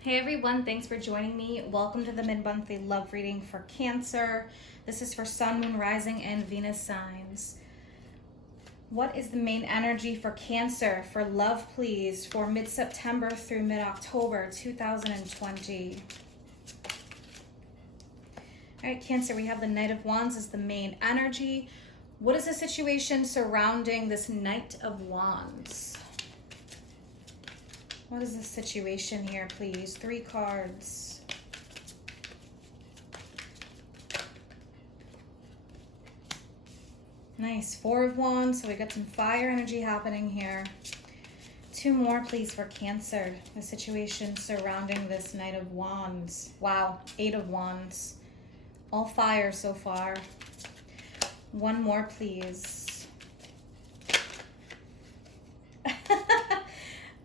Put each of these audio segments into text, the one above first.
Hey everyone, thanks for joining me. Welcome to the mid-monthly love reading for Cancer. This is for Sun, Moon, Rising, and Venus signs. What is the main energy for Cancer for love, please, for mid-September through mid-October 2020? All right, Cancer, we have the Knight of Wands as the main energy. What is the situation surrounding this Knight of Wands? What is the situation here, please? 3 cards. Nice. 4 of Wands. So we got some fire energy happening here. 2 more, please, for Cancer. The situation surrounding this Knight of Wands. Wow. 8 of Wands. All fire so far. 1 more, please.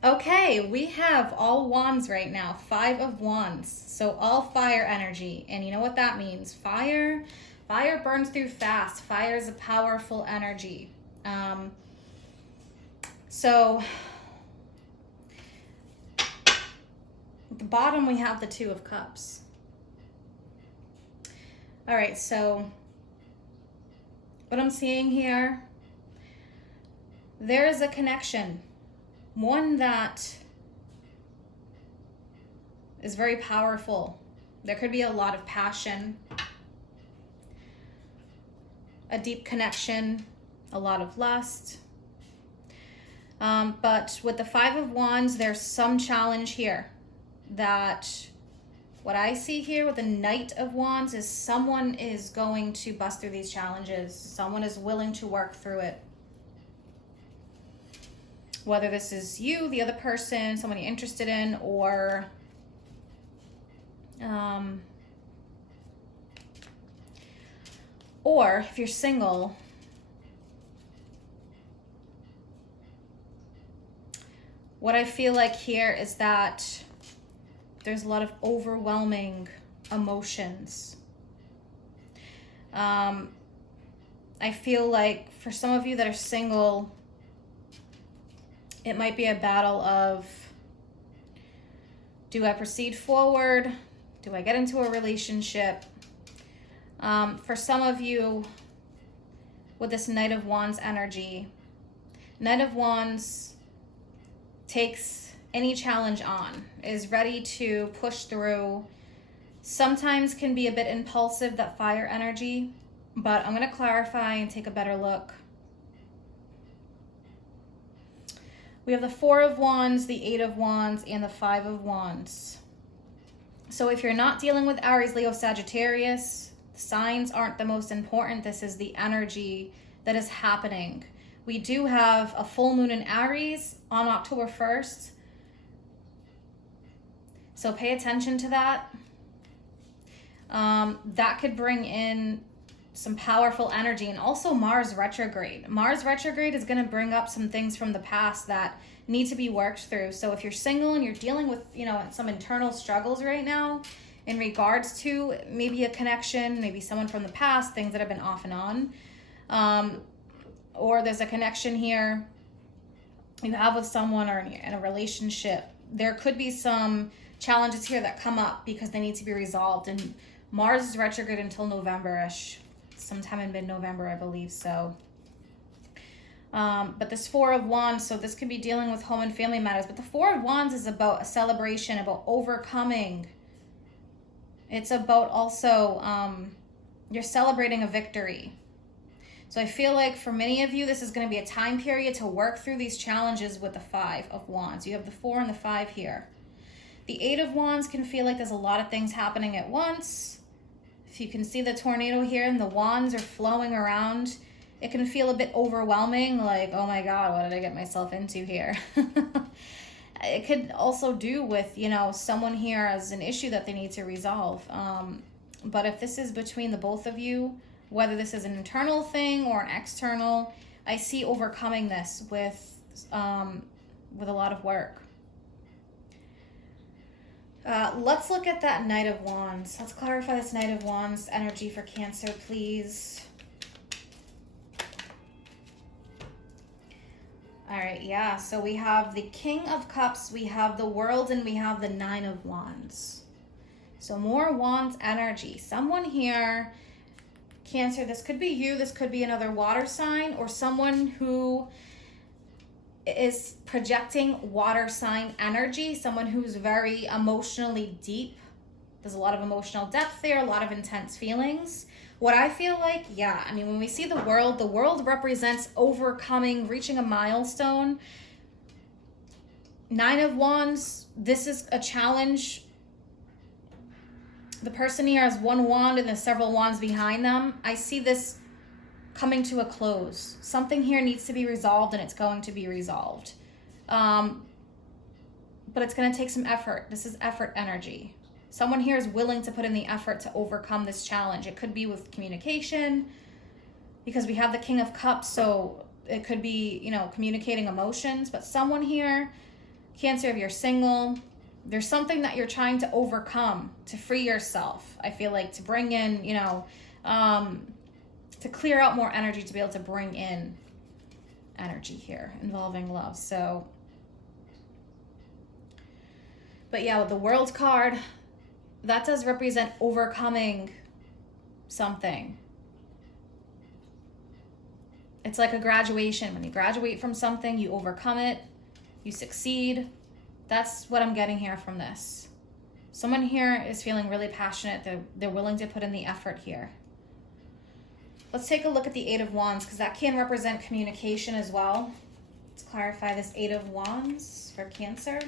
Okay, we have all wands right now, 5 of Wands, so all fire energy. And you know what that means? Fire burns through fast. Fire is a powerful energy. So at the bottom we have the 2 of Cups. All right, so what I'm seeing here, there is a connection. One that is very powerful. There could be a lot of passion, a deep connection, a lot of lust. But with the 5 of Wands, there's some challenge here. That what I see here with the Knight of Wands is someone is going to bust through these challenges. Someone is willing to work through it. Whether this is you, the other person, someone you're interested in, or if you're single, what I feel like here is that there's a lot of overwhelming emotions. I feel like for some of you that are single, it might be a battle of, do I proceed forward? Do I get into a relationship? For some of you, with this Knight of Wands energy, Knight of Wands takes any challenge on, is ready to push through. Sometimes can be a bit impulsive, that fire energy, but I'm going to clarify and take a better look. We have the 4 of Wands, the 8 of Wands, and the 5 of Wands. So if you're not dealing with Aries, Leo, Sagittarius, signs aren't the most important. This is the energy that is happening. We do have a full moon in Aries on October 1st. So pay attention to that. That could bring in some powerful energy, and also Mars retrograde. Mars retrograde is going to bring up some things from the past that need to be worked through. So if you're single and you're dealing with, some internal struggles right now in regards to maybe a connection, maybe someone from the past, things that have been off and on, or there's a connection here you have with someone or in a relationship, there could be some challenges here that come up because they need to be resolved. And Mars is retrograde until November-ish. Sometime in mid-November, I believe so. But this 4 of Wands, so this could be dealing with home and family matters. But the 4 of Wands is about a celebration, about overcoming. It's about also you're celebrating a victory. So I feel like for many of you, this is going to be a time period to work through these challenges with the 5 of Wands. You have the 4 and the 5 here. The 8 of Wands can feel like there's a lot of things happening at once. If you can see the tornado here and the wands are flowing around, it can feel a bit overwhelming, like, oh my God, what did I get myself into here? It could also do with, someone here has an issue that they need to resolve. But if this is between the both of you, whether this is an internal thing or an external, I see overcoming this with a lot of work. Let's look at that Knight of Wands. Let's clarify this Knight of Wands energy for Cancer, please. All right, yeah. So we have the King of Cups, we have the World, and we have the Nine of Wands. So more Wands energy. Someone here, Cancer, this could be you, this could be another water sign, or someone who is projecting water sign energy, someone who's very emotionally deep. There's a lot of emotional depth there, a lot of intense feelings. What I feel like, yeah, I mean, when we see the world represents overcoming, reaching a milestone. Nine of Wands, this is a challenge. The person here has one wand and there's several wands behind them. I see this coming to a close. Something here needs to be resolved, and it's going to be resolved. But it's going to take some effort. This is effort energy. Someone here is willing to put in the effort to overcome this challenge. It could be with communication, because we have the King of Cups, so it could be, you know, communicating emotions. But someone here, Cancer, if you're single, there's something that you're trying to overcome, to free yourself. I feel like to bring in, you know, to clear out more energy, to be able to bring in energy here involving love. So, but yeah, with the World card, that does represent overcoming something. It's like a graduation. When you graduate from something, you overcome it, you succeed. That's what I'm getting here from this. Someone here is feeling really passionate. They're willing to put in the effort here. Let's take a look at the Eight of Wands, because that can represent communication as well. Let's clarify this Eight of Wands for Cancer.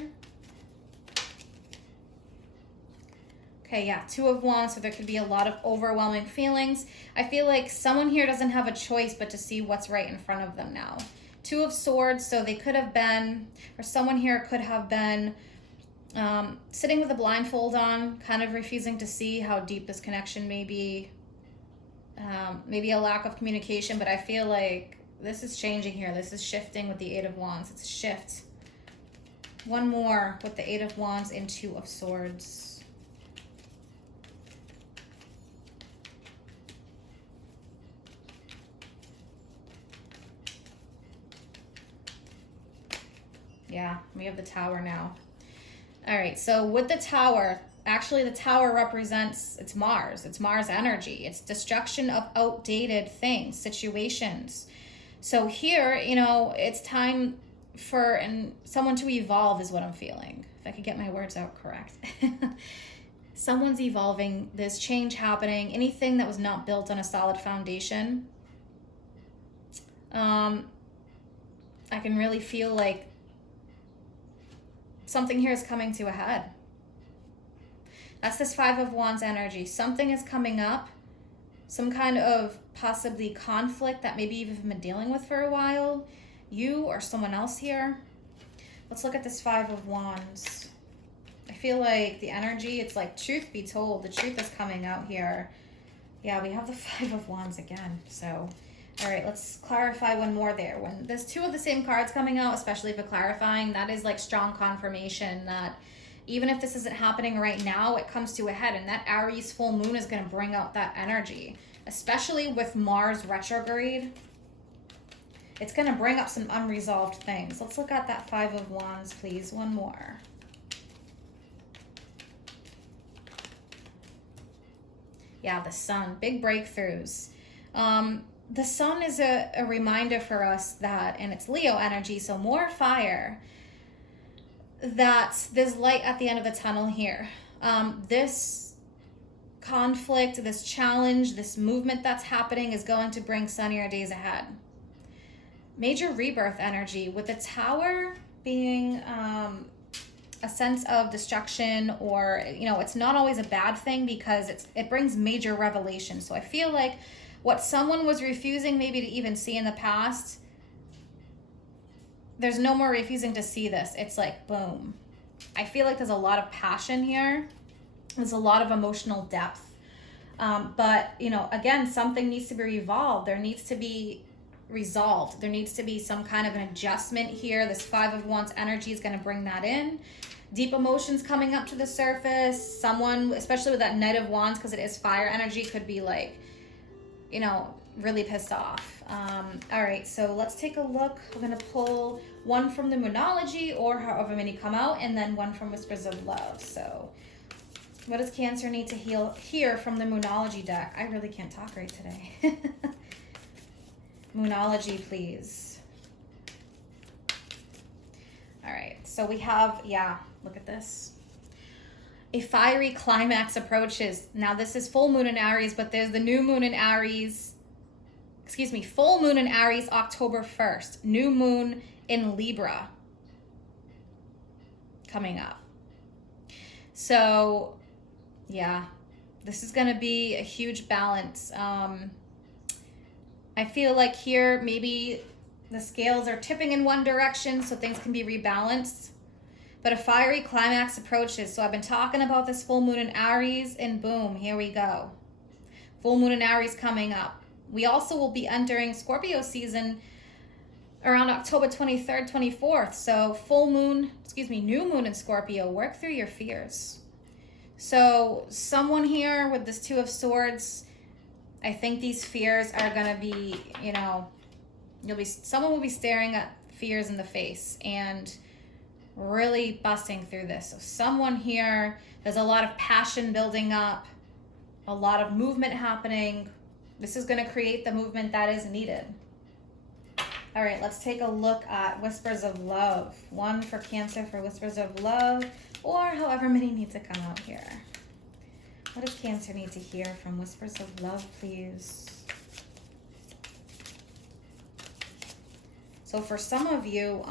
Okay, yeah, Two of Wands, so there could be a lot of overwhelming feelings. I feel like someone here doesn't have a choice but to see what's right in front of them now. Two of Swords, so they could have been, or someone here could have been sitting with a blindfold on, kind of refusing to see how deep this connection may be. Maybe a lack of communication, but I feel like this is changing here. This is shifting with the Eight of Wands. It's a shift. One more with the Eight of Wands and Two of Swords. Yeah, we have the Tower now. All right, so with the Tower, actually the Tower represents, it's Mars. It's Mars energy. It's destruction of outdated things, situations. So here, you know, it's time for someone to evolve is what I'm feeling. If I could get my words out correct. Someone's evolving. There's change happening. Anything that was not built on a solid foundation. I can really feel like something here is coming to a head. That's this Five of Wands energy. Something is coming up. Some kind of possibly conflict that maybe you've been dealing with for a while. You or someone else here. Let's look at this Five of Wands. I feel like the energy, it's like truth be told. The truth is coming out here. Yeah, we have the Five of Wands again. So, all right, let's clarify one more there. When there's two of the same cards coming out, especially for clarifying, that is like strong confirmation that even if this isn't happening right now, it comes to a head, and that Aries full moon is going to bring out that energy, especially with Mars retrograde. It's going to bring up some unresolved things. Let's look at that Five of Wands, please. One more. Yeah, the Sun, big breakthroughs. The Sun is a reminder for us that, and it's Leo energy, so more fire, that there's light at the end of the tunnel here. This conflict, this challenge, this movement that's happening is going to bring sunnier days ahead. Major rebirth energy, with the Tower being a sense of destruction, or, you know, it's not always a bad thing because it brings major revelation. So I feel like what someone was refusing maybe to even see in the past, there's no more refusing to see this. It's like, boom. I feel like there's a lot of passion here. There's a lot of emotional depth. But, you know, again, something needs to be revolved. There needs to be resolved. There needs to be some kind of an adjustment here. This Five of Wands energy is going to bring that in. Deep emotions coming up to the surface. Someone, especially with that Knight of Wands, because it is fire energy, could be like, you know, really pissed off. All right, so let's take a look. We're gonna pull one from the Moonology, or however many come out, and then one from Whispers of Love. So what does Cancer need to hear from the Moonology deck? I really can't talk right today. Moonology, please. All right, so we have, yeah, look at this. A fiery climax approaches. Now this is full moon in Aries, but there's the new moon in Aries. Excuse me, full moon in Aries, October 1st. New moon in Libra coming up. So, yeah, this is going to be a huge balance. I feel like here maybe the scales are tipping in one direction, so things can be rebalanced. But a fiery climax approaches. So I've been talking about this full moon in Aries, and boom, here we go. Full moon in Aries coming up. We also will be entering Scorpio season around October 23rd, 24th. So full moon, new moon in Scorpio. Work through your fears. So someone here with this Two of Swords, I think these fears are going to be, you know, someone will be staring at fears in the face and really busting through this. So someone here, there's a lot of passion building up, a lot of movement happening. This is going to create the movement that is needed. All right, let's take a look at Whispers of Love. One for Cancer for Whispers of Love, or however many need to come out here. What does Cancer need to hear from Whispers of Love, please? So for some of you,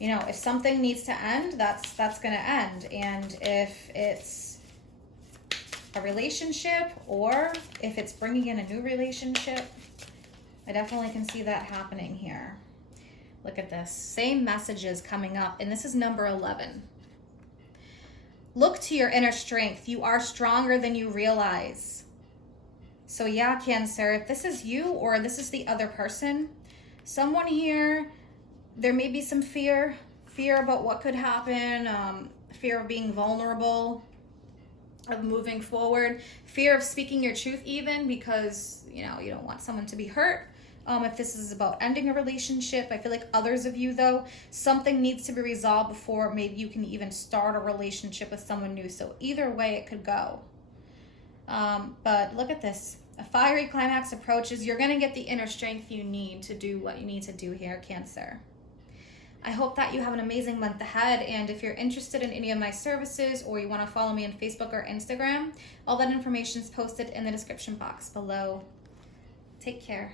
you know, if something needs to end, that's going to end. And if it's a relationship, or if it's bringing in a new relationship, I definitely can see that happening here. Look at this. Same messages coming up, and this is number 11. Look to your inner strength. You are stronger than you realize. So yeah, Cancer, if this is you or this is the other person, someone here, there may be some fear about what could happen, fear of being vulnerable, of moving forward, fear of speaking your truth even, because, you know, you don't want someone to be hurt. If this is about ending a relationship, I feel like others of you, though, something needs to be resolved before maybe you can even start a relationship with someone new. So either way it could go. But look at this. A fiery climax approaches. You're going to get the inner strength you need to do what you need to do here, Cancer. I hope that you have an amazing month ahead, and if you're interested in any of my services or you want to follow me on Facebook or Instagram, all that information is posted in the description box below. Take care.